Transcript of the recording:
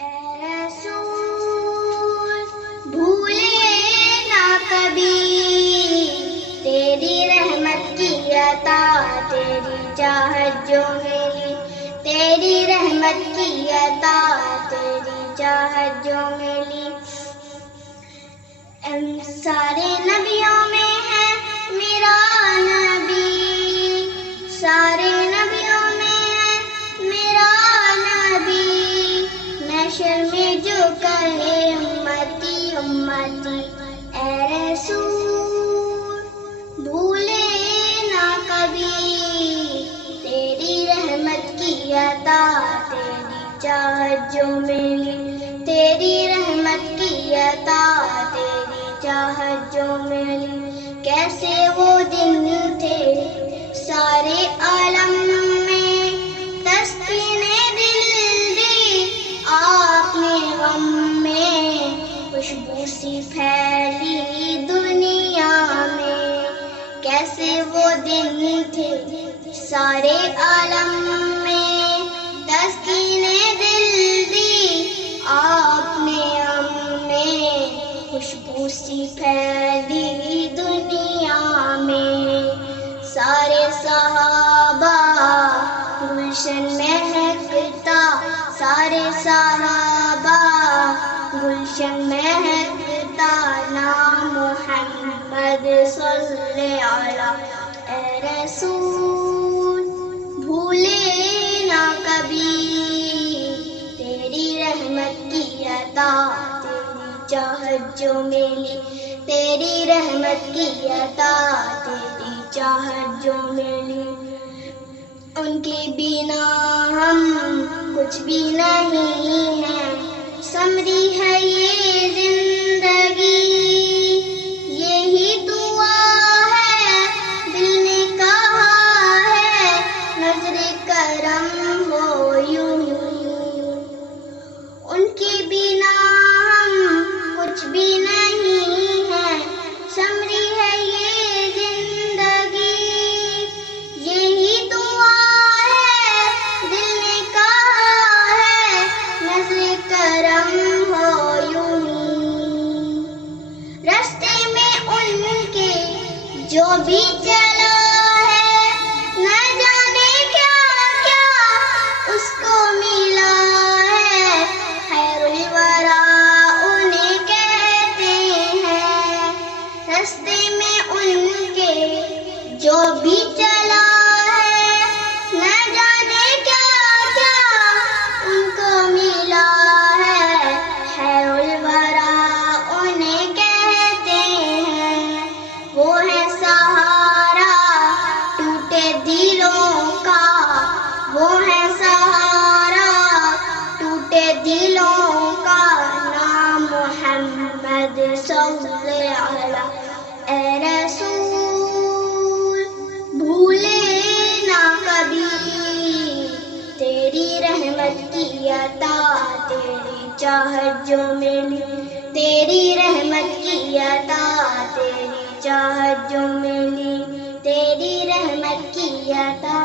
اے رسول بھولے نہ کبھی تیری رحمت کی عطا، تیری چاہت جو ملی، تیری رحمت کی عطا، تیری چاہت جو ملی۔ سارے نبیوں میں ہے میرا نبی، سارے نبیوں میں ہے میرا نبی، محشر میں جو کہے امتی امتی۔ اے رسول بھولے نہ کبھی تیری رحمت کی عطا، تیری چاہت جو ملی، تیری رحمت کی عطا، تیری چاہت جو ملی۔ کیسے وہ دن تھے سارے عالم میں، تسکین دل دی آپ نے غم میں، خوشبو سی پھیلی دنیا میں۔ کیسے وہ دن تھے سارے عالم میں، تسکین دل دی آپ نے غم میں، خوشبو سی پھیلی دنیا میں۔ سارے صحابہ گلشن مہکتا، سارے صحابہ گلشن مہکتا، نام محمد صلی علی۔ اے رسول بھولے نہ کبھی تیری رحمت کی عطا، تیری چاہت جو ملی، تیری رحمت کی عطا، تیری چاہت جو ملی۔ ان کے بنا ہم کچھ بھی نہیں ہیں، سمری ہے یہ زندگی، یہی دعا ہے دل نے کہا ہے، نظر کرم ہو یوں ہی۔ ان کے بنا ہم کچھ بھی نہیں ہیں، سمری ہے یہ زندگی، یہی دعا ہے دل نے کہا ہے، نظر کرم ہو یوں ہی۔ راستے میں ان کے جو بھی چلا ہے، نہ جانے کیا کیا اس کو ملا ہے، خیر الورا انہیں کہتے ہیں۔ راستے میں ان کے جو بھی چلا ہے، نہ جانے کیا کیا ان کو ملا ہے، خیر الورا انہیں کہتے ہیں۔ وہ ہے سہارا ٹوٹے دلوں کا، وہ ہے سہارا ٹوٹے دلوں کا، نام محمد صلی علی۔ اے رسول بھولے نہ کبھی تیری رحمت کی عطا، تیری چاہت جو ملی، تیری رحمت کی عطا، تیری چاہت جو ملی، تیری رحمت کی عطا۔